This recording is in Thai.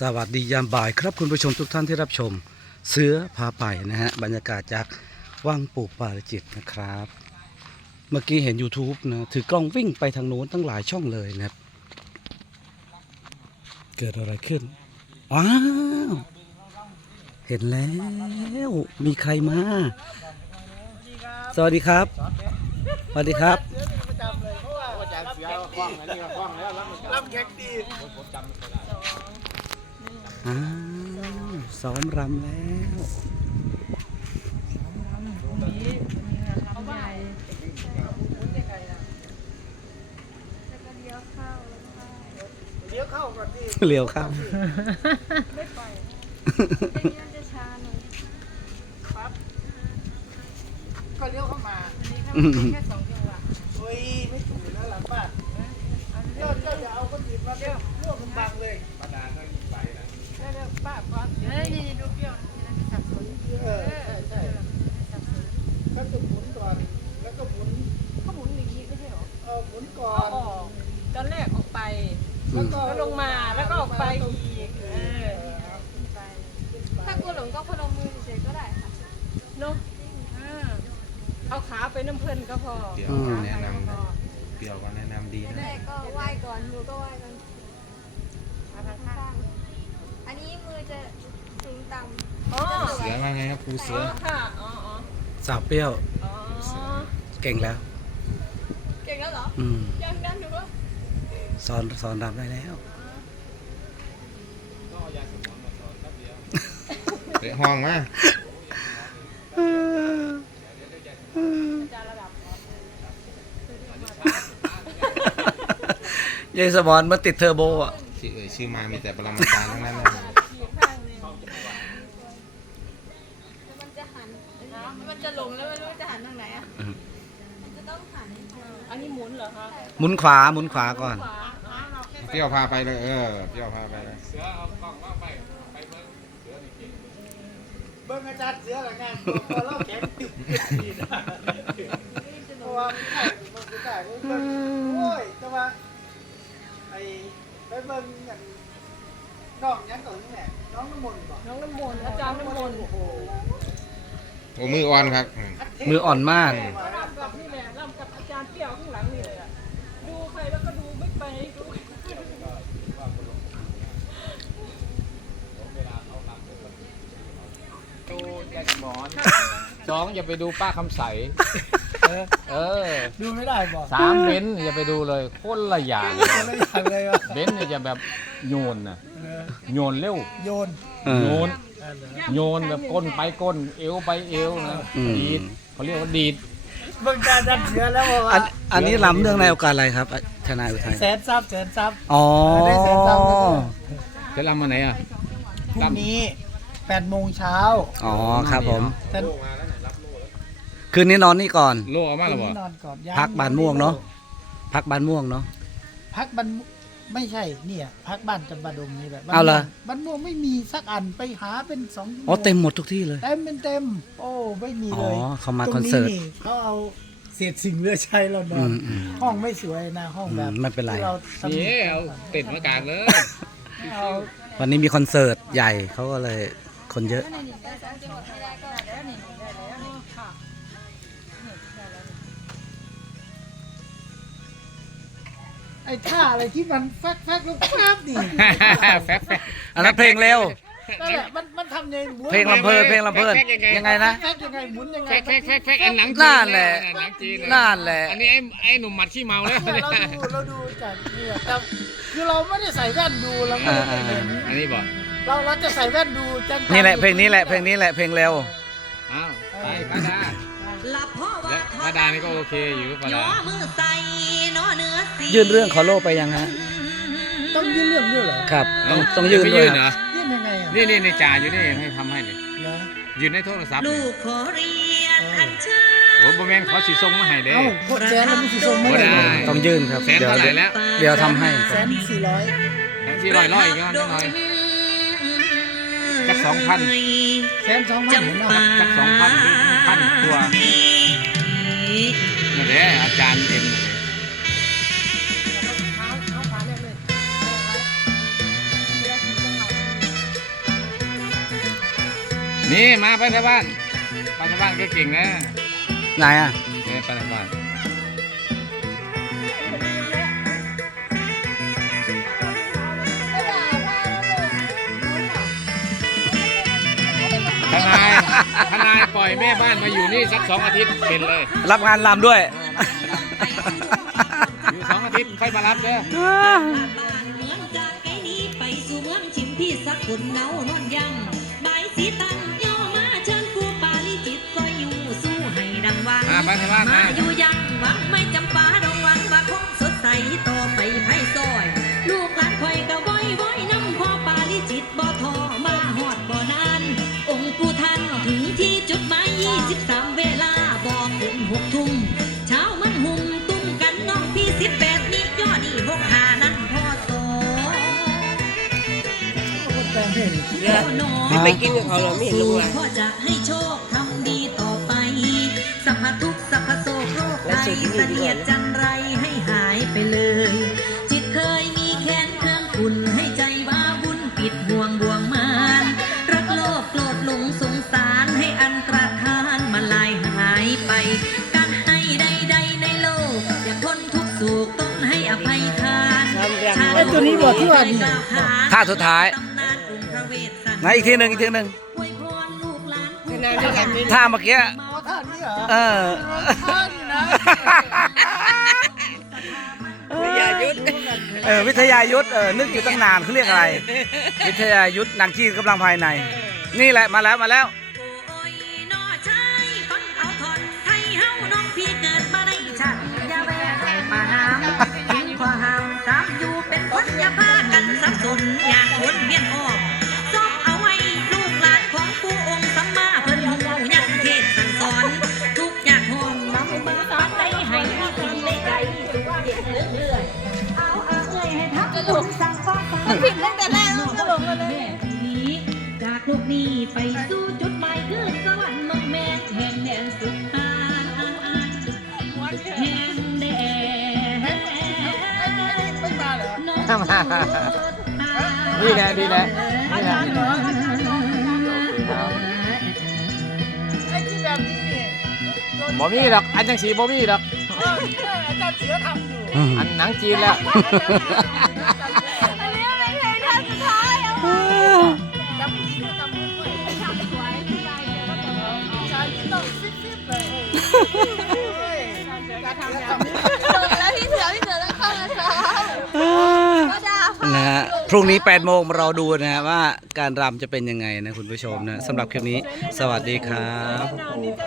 สวัสดียามบ่ายครับคุณผู้ชมทุกท่านที่รับชม เสือพาไปนะฮะบรรยากาศจากว่างปลูกป่าจิตนะครับ เมื่อกี้เห็น YouTube นะถือกล้องวิ่งไปทางโน้นตั้งหลายช่องเลยนะครับ เกิดอะไรขึ้นว้าวเห็นแล้ว มีใครมา สวัสดีครับ สวัสดีครับรับแขกดี อ้าวซ้อมรำแล้วเดี๋ยวเข้าก่อนดีเร็วครับก็เลี้ยวเข้ามาอืมโอ้ยไม่ถูกนะหลังบ้านเจ้าเจ้าจะเอาคนอื่นมาเลี้ยวร่วมมันบังเลยป้าดาต้องไปนะป้าป้าเฮ้ยนี่ดูเปรี้ยวเออใช่ใช่เขาจะหมุนก่อน แล้วก็หมุน เขาหมุนอย่างนี้ไม่ใช่เหรอ เออหมุนก่อ เอา น ออกตอนแรกออกไป แล้วก็ แล้วลงมาแล้วก็ออกไปอีกเออ ถ้ากลัวหลงก็พนมมือเฉยๆก็ได้ค่ะ เนาะเออเอาขาไปน้ำเพลินก็พอเดี๋ยวอืมแนะนำนะเปรี้ยวก็แนะนำดีแรนะกก็ไหว้ก่อนหนูก็ไหว้กันข้างๆอันนี้มือจะสูงต่ำอ๋อเสือว่าไงครับครูเสือ๋ออค่ะอ๋ออ๋อสาวเปรี้ยวอ๋อเก่งแล้ว เก่งแล้วเหรออืมยังดันอยู่ปะสอนสอนรำได้แล้วเฮ้ยห้องมา ยายสมอนมาติดเทอร์โบอะ ชื่อเอ่ยชื่อมามีแต่ปรมาจารย์ทั้งนั้นนะมันจะหันมันจะหลงแล้วไม่รู้จะหันทางไหนอะ มันจะต้องหันอันนี้หมุนเหรอคะหมุนขวาหมุนขวาก่อนขวาอ๋อเราแค่เปรี้ยวพาไปเลยเออเปรี้ยวพาไปเลยเบิ้งอาจารย์เสือหลังงานพอเล่าแขก เบิ้งอย่างน้องยังก่อนนี่แหละน้องน้ำมนต์บอกน้องน้ำมนต์อาจารย์น้ำมนต์โอ้โหโอ้มืออ่อนครับอืมมืออ่อนมาก รำกับนี่แหละรำกับอาจารย์เปรี้ยวข้างหลังนี่เลยอะดูใครแล้วก็ดูไม่ไปดูดูยายสมอนสองอย่าไปดูป้าคำใส เออดูไม่ได้บอกสามเบนซ์อย่าไปดูเลยคนละอย่างไม่อยากเลยวะเบนซ์เนี่ยจะแบบโยนนะโยนเร็วโยนเออ โยนโยนแบบก้นไปก้น เอวไปเอวนะอืม ดีดเขาเรียกว่าดีดเบิ่งการดันเสือแล้วบอกอัว่านอันนี้ล้ำเรื่องในโอกาสอะไรครับอะทนายอุทัยแสนซับแสนซับอ๋อได้แสนซับแล้วก็ จะรำมาไหนอะ พรุ่งนี้8โมงเช้าอ๋อครับผม แต่ คืนนี้นอนนี่ก่อน โลเอามาพหรรุ่องบ่นี้นอนก่อนยังพักบานม่วงเนาะ พักบานม่วงเนาะ พักบ้านไม่ใช่เนี่ยพักบ้านจำปาดงนี่แหละบ้นเอาเหรอบ้านม่วงไม่มีสักอันไปหาเป็นสองชั่วโงอ๋อเต็มหมดทุกที่เลย เต็มเป็นเต็ม โอ้ไม่มีอ๋อเลยเขามาตครอนงเสิร์ตนี่เขาเอาเศษสิ่งเหลือใช้เรานออืนมอืม ห้องไม่สวยนะห้องแบบอืมไม่เป็นไร ที่เราทำนี่เอาติดมากางเลยเอาวันนี้มีคอนเสิร์ตใหญ่เขาก็เลยคนเยอะ ไอ้ท่าอะไรที่มันแฟกแฟกแล้วแฟบดิแฟกแฟกอันนั้นเพลงเร็ว นั่นแหละมันมันทำยังไงหมุนเพลงลำเพลินเพลงลำเพลินยังไงนะแฟกยังไงหมุนยังไงแฟกแฟกแฟกแฟกไอ้หนังจีนั่นแหละ หนังจีนนั่นแหละ อันนี้ไอ้ไอ้หนุ่มหมัดขี้เมาแล้วเนี่ยเราดูเราดูจากเนี่ยแต่คือเราไม่ได้ใส่แว่นดูเราไม่ได้เห็นอันนี้บอกเราเราจะใส่แว่นดูจังๆนี่แหละเพลงนี้แหละเพลงนี้แหละเพลงเร็ว อ้าวไปพระดาหลับพ่อ และว่าพระดานี่ก็โอเคอยู่พระย่อดามือใส่นอเนื้อสียื่นเรื่องขอโลไปยังฮะ ต้องยื่นเรื่องด้วยเหรอครับ ต้องต้องยื่นไปด้วยยื่นคเหรรัอบยื่นยังไงอะนี่นี่ในจ่าอยู่นี่ให้ทำให้นี่เหรอยืนในโทรศัพท์ลูนี่กขอเรียนอันเชิญโอ้โหแมนเขาสีส่งมาให้เด้ เอ้าพวกแสนแล้วมันสิส่งไม่บ่ได้ได้ ต้องยื่นครับแสนเดี๋ยวเท่าไหร่แล้ว เดี๋ยวทำให้ แสนสี่ร้อยที่ร้อยร้อยอีกแล้วนิดหน่ องพันแสนสองพันเห็นแล้วครับจักสองพันพันตัวนี่แหละอาจารย์เอ็มนี่มาไปทางบ้านไปทางบ้านก็เก่งนะ ไหนอะไปทางบ้าน ทนายทนายปล่อยแม่บ้านมาอยู่นี่สักสองอาทิตย์เป็นเลยรับงานลำด้วย อยู่สองอาทิตย์ค่อยมารับเด้อบ้านเหมือนจากไกลนี้ไปสู่เมืองชิมพี่สักคนเนานอนยังใบายสีตังย่อมาเชิญครูปาลิจิตซอยอยู่สู้ให้ดังวังอ่าไปที่บ้านมามาอยู่ ถึงที่จุดหมาย 23 เวลาบอกถึงหกทุ่มเช้ามันหุ่มตุ้มกันน้องพี่ 18นี่ยอดีหกหานั้นพ่อโตไปกินกับเขาเหรอไม่เห็นลงมาพ่อจะให้โชคทำดีต่อไป สัพพทุกข์สัพพโศกโรคใดเสนียดจันไรให้หายไปเลย การให้ใดๆในโลก อย่าพ้นทุกข์โศกต้องให้อภัยทานไอ้ตัวนี้บอกที่ว่านี่ท่าสุดท้ายตำนานองค์พระเวสสันไหนอีกทีหนึ่งอีกทีหนึ่งอวยพรลูกหลานนานด้วยกันนี่ท่าเมื่อกี้อ๋อท่านี้เหรอเออท่านี้นะอย่าหยุดเออวิทยายุทธเออนึกอยู่ตั้งนานเขาเรียกอะไร วิทยายุทธนางจีนกำลังภายใน นี่แหละมาแล้วมาแล้ว เฮาน้องพี่เกิดมาในชาติยาแวะมาน้ำทิ้งข้อห้ามตามอยู่เป็นคนอย่าพากันสับสนอย่างวนเวียนออกซอบเอาไว้ลูกหลานของผู้องค์สัมมาเพิ่นหูยังเทศสั่งสอน ทุกอย่างห้องน้ำมือตอนใดให้ที่กินในใจสุขเย็นเรื่อยๆเอาเอาเอ้ยให้ทักลงสั่งฟ้องมันผิดตั้งแต่แรกแล้วก็ลงเลยจากโลกนี้ไปสู่จุดหมายคือสวรรค์มกแม่แห่งแดนสุด เหรอน้องสุดตานี่แหละนี่แหละนี่แหละไอ้ที่แบบนี้นี่บ่มีดอก อันจังสีบ่มีดอกเอออาจารย์เสือทำอยู่อันหนังจีนแล้ว อันนี้เป็นเพลงท่อนสุดท้ายเอาไว้จำที่จำไม่ค่อยทำไว้ที่ใจเดียวก็จะร้องชายที่ต้องซิบๆเลย พรุ่งนี้8โมงเราดูนะฮะว่าการรำจะเป็นยังไงนะคุณผู้ชมนะสำหรับคลิปนี้ สวัสดีครับ